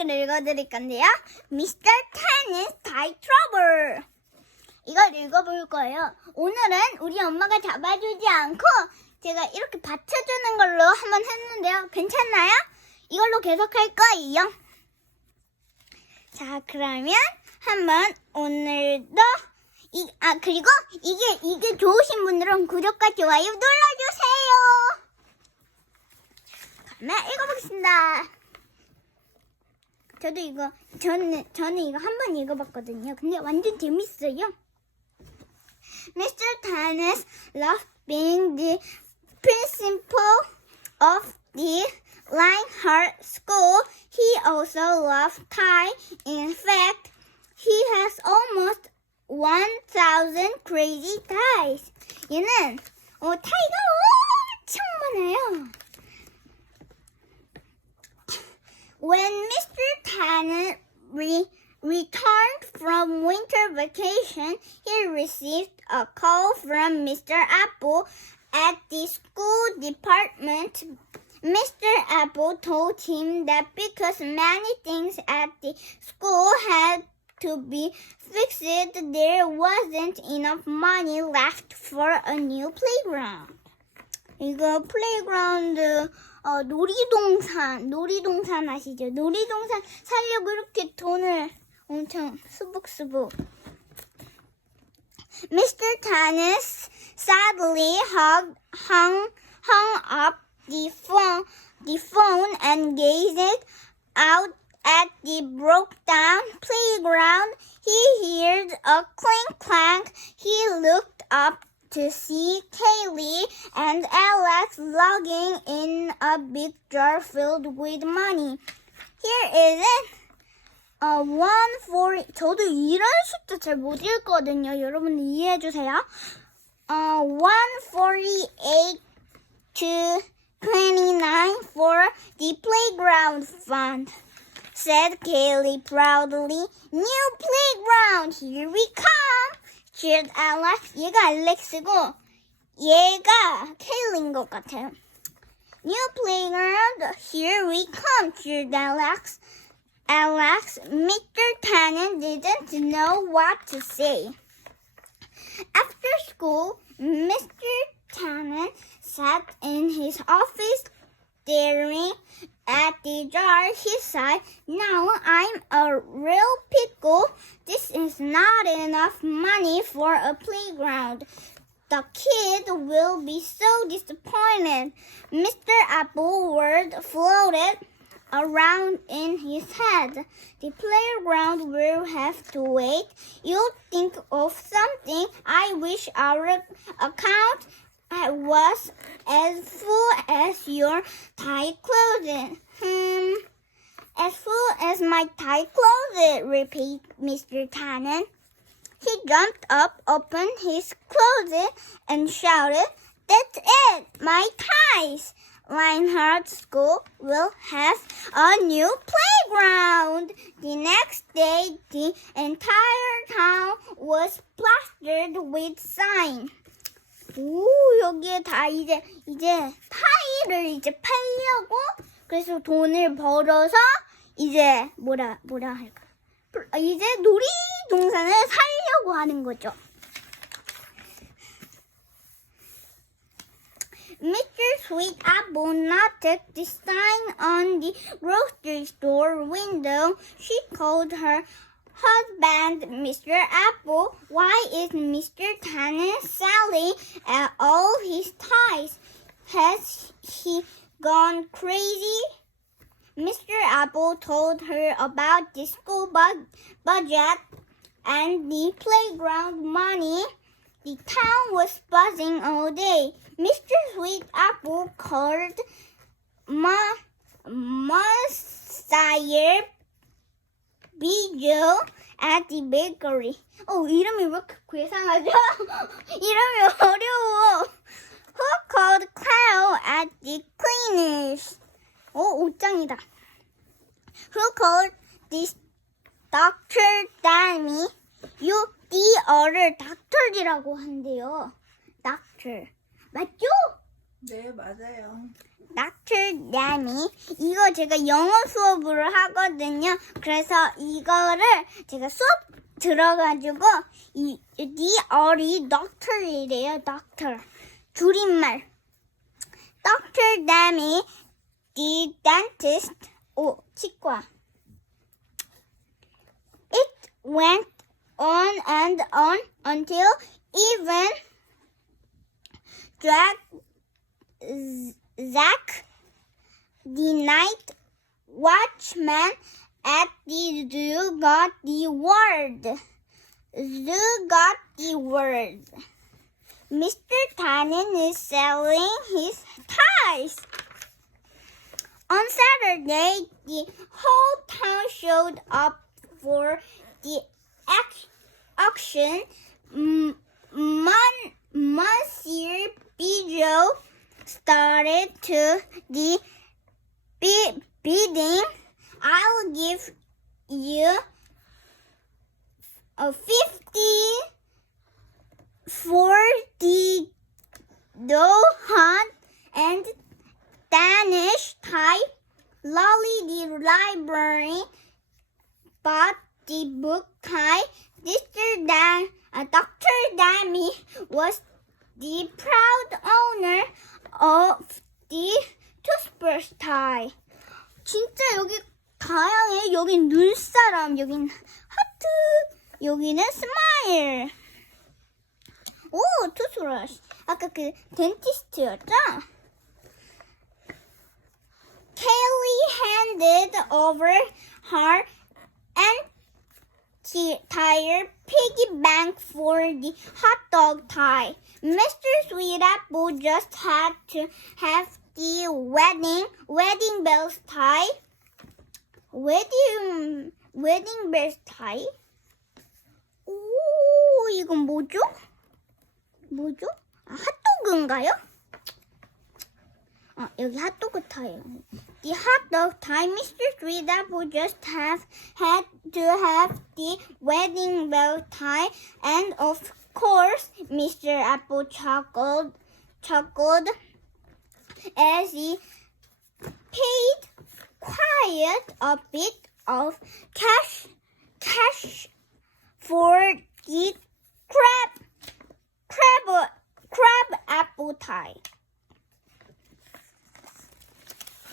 책을 읽어드릴 건데요. Mr. Tennis Tie Trouble. 이걸 읽어볼 거예요. 오늘은 우리 엄마가 잡아주지 않고 제가 이렇게 받쳐주는 걸로 한번 했는데요. 괜찮나요? 이걸로 계속 할 거예요. 자, 그러면 한번 오늘도 그리고 이게 좋으신 분들은 구독과 좋아요 눌러주세요. 그러면 읽어보겠습니다. 저는 이거 한 번 읽어봤거든요. 근데 완전 재밌어요. Mr. Tennis loved being the principal of the Lionheart School. He also loved Ty. In fact, he has almost 1,000 crazy ties. 얘는 타이가 엄청 많아요. When Mr. Tanner returned from winter vacation, he received a call from Mr. Apple at the school department. Mr. Apple told him that because many things at the school had to be fixed, there wasn't enough money left for a new playground. 이거 플레이그라운드 놀이동산 아시죠? 놀이동산 살려고 이렇게 돈을 엄청 수북수북. Mr. Tennis sadly hung up the phone and gazed out at the broke-down playground. He heard a clink-clank. He looked up to see Kaylee and Alex lugging in a big jar filled with money. Here is it. 저도 이런 숫자 잘 못 읽거든요. 여러분 이해해 주세요. 148 to 29 for the playground fund, said Kaylee proudly. New playground, here we come, cheered Alex. 얘가 알렉스고 얘가 케일리인 것 같아요. New playground, here we come, cheered Alex. Mr. Tannen didn't know what to say. After school, Mr. Tannen sat in his office staring at the jar. He sighed, now I'm a real pickle. This is not enough money for a playground. The kid will be so disappointed. Mr. Apple word floated around in his head. The playground will have to wait. You'll think of something. I wish our account was as full as your tie closet. As full as my tie closet, repeated Mr. Tannen. He jumped up, opened his closet, and shouted, that's it, my ties! Lionheart School will have a new playground. The next day, the entire town was plastered with signs. 오, 여기에 다 이제 타이를 팔려고 그래서 돈을 벌어서 이제 뭐라 할까? 이제 놀이동산을 살려고 하는 거죠. Mr. Sweet Apple noticed the sign on the grocery store window. She called her husband, Mr. Apple. Why is Mr. Tannen selling all his ties? Has he gone crazy? Mr. Apple told her about the school budget and the playground money. The town was buzzing all day. Mr. Sweet Apple called Monsieur Bijou at the bakery. 이름이 왜 이렇게 괴상하죠? 이름이 어려워. Who called Cloud at the cleaners? 옷장이다. Who called this Dr. Danny? D를 닥터지라고 한대요. Doctor. 맞죠? 네, 맞아요. Dr. Danny. 이거 제가 영어 수업을 하거든요. 그래서 이거를 제가 수업 들어가지고 네 어리 doctor이래요. doctor. 줄임말. Dr. Danny, the dentist. 오, 치과. It went on and on until even Zach, the night watchman at the zoo, got the word. Mr. Tannen is selling his ties. On Saturday, the whole town showed up for the auction. Monsieur Bijou started to the bidding. I'll give you a 50 for the hunt and Danish tie. Lolly the librarian bought the book tie. Dr. Dammy was the proud owner of the toothbrush tie. 진짜 여기 다양해. 여긴 눈사람, 여긴 하트, 여기는 스마일. 오, 투스브러쉬. 아까 그 덴티스트였죠? Kaylee handed over her entire piggy bank for the hot dog tie. Mr. Sweetapple just had to have the wedding bells tie. wedding bells tie? 오, 이건 뭐죠? 아, 핫도그인가요? 여기 핫도그 타요. The hot dog tie. Mr. Sweetapple just had to have the wedding bell tie, and of course, Mr. Apple chuckled as he paid quite a bit of cash for the crab apple tie.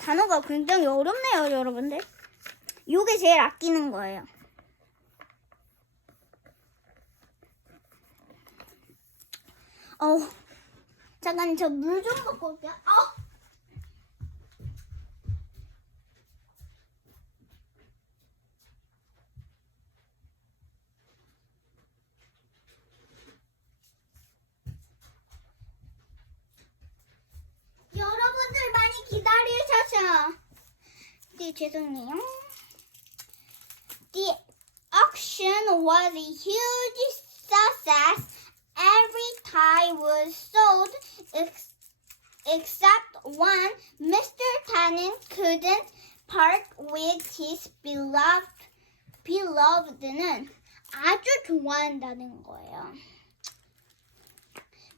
단어가 굉장히 어렵네요, 여러분들. 요게 제일 아끼는 거예요. 잠깐 저 물 좀 먹고 올게요. 여러분들 많이 기다리셔서 죄송해요. The auction was a huge success. Every tie was sold except one. Mr. Tannen couldn't part with his beloved는 아주 좋아한다는 거예요.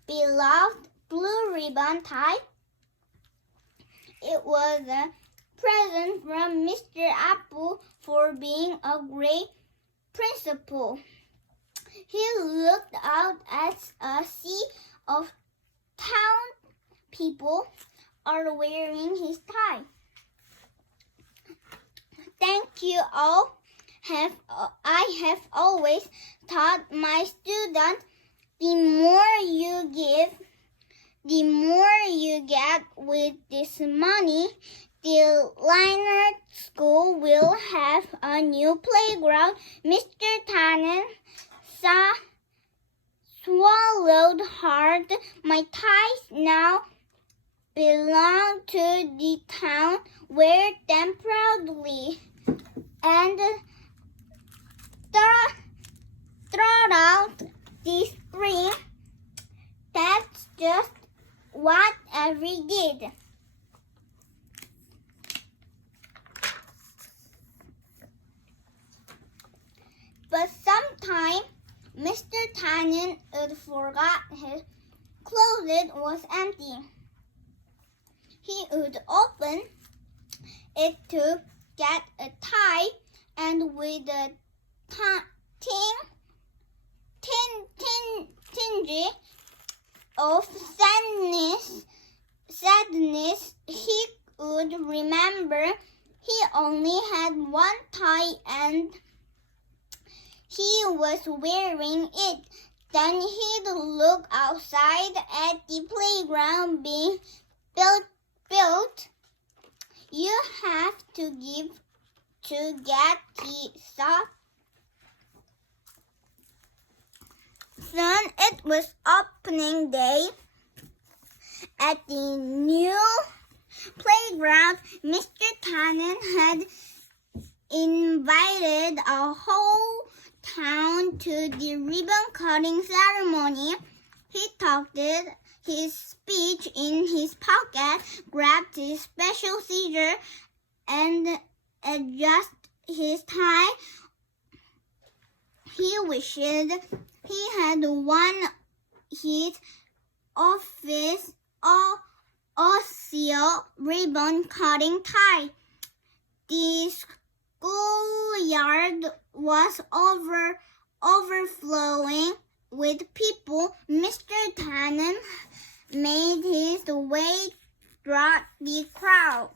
Beloved blue ribbon tie. It was a present from Mr. Apple for being a great principal. He looked out at a sea of town people are wearing his tie. Thank you all. I have always taught my students, the more you give, the more you get with this money. The Liner School will have a new playground. Mr. Tannen swallowed hard. My ties now belong to the town. Wear them proudly. And throughout the spring, that's just what Avery did. But sometime Mr. Tannen had forgot his closet was empty. he would open it to get a tie, and with a tinge of sadness, he would remember he only had one tie and he was wearing it. Then he'd look outside at the playground being built. You have to give to get the stuff. Soon it was opening day at the new playground. Mr. Tannen had invited a whole town to the ribbon cutting ceremony. He tucked his speech in his pocket, grabbed his special scissors, and adjusted his tie. He wished he had won his official ribbon cutting tie. The schoolyard was overflowing with people. Mr. Tannen made his way through the crowd.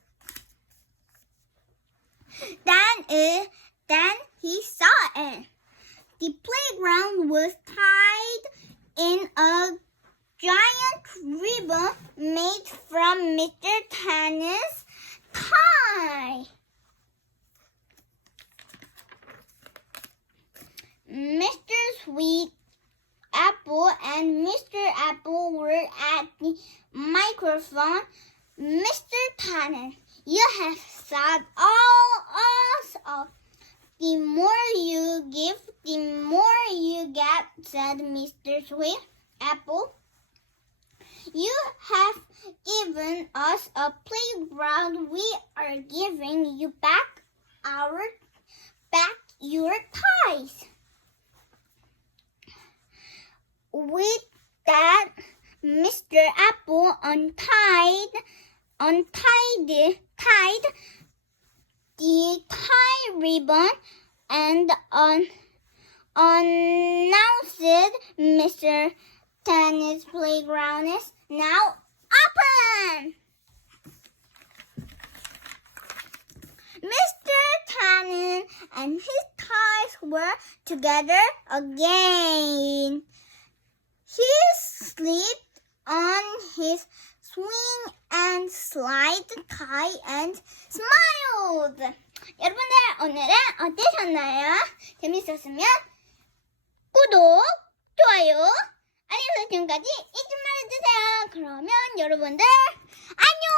Then he saw it. The playground was tied in a giant ribbon made from Mr. Tannen's tie. Mr. Sweet Apple and Mr. Apple were at the microphone. Mr. Tannen, you have thought us off. The more you give, the more you get, said Mr. Sweet Apple. You have given us a playground. We are giving you back your ties. With that, Mr. Apple untied the tie ribbon and announced Mr. Tannen's playground is now open. Mr. Tannen and his ties were together again. He slipped on his swing and slide tie and smiled. 여러분들 오늘은 어떠셨나요? 재밌었으면 구독, 좋아요, 알림 설정까지 잊지 말아주세요. 그러면 여러분들 안녕!